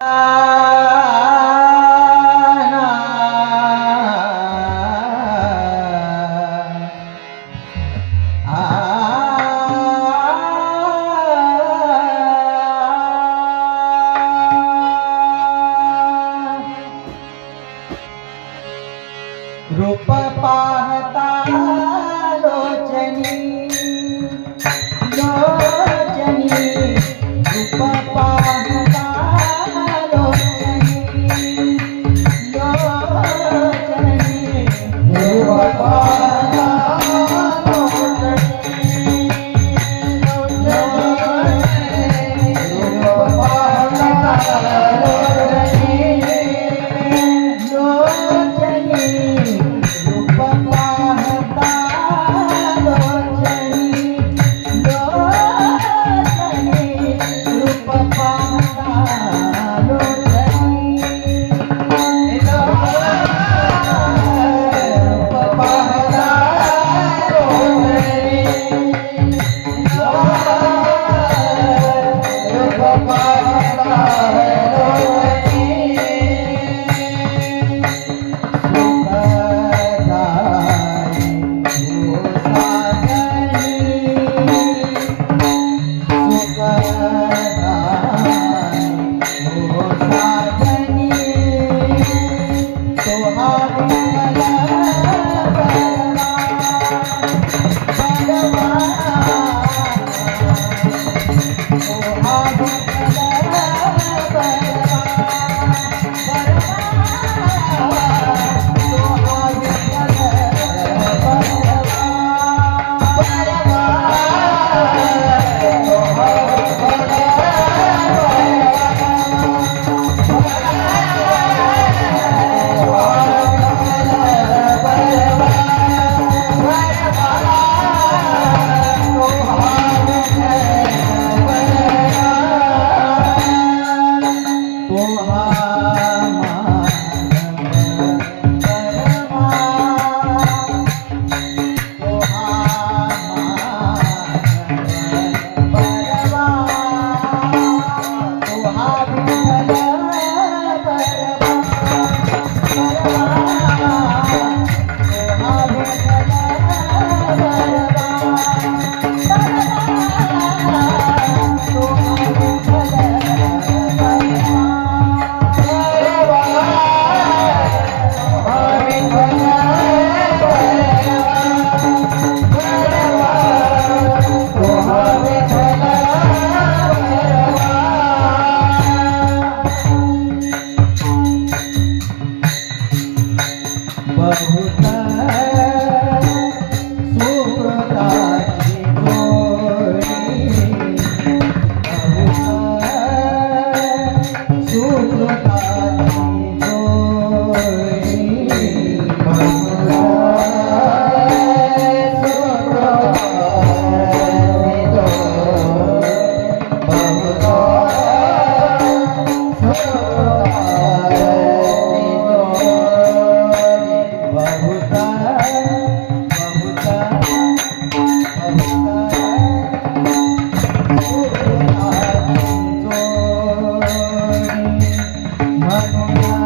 啊 Thank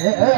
Yeah.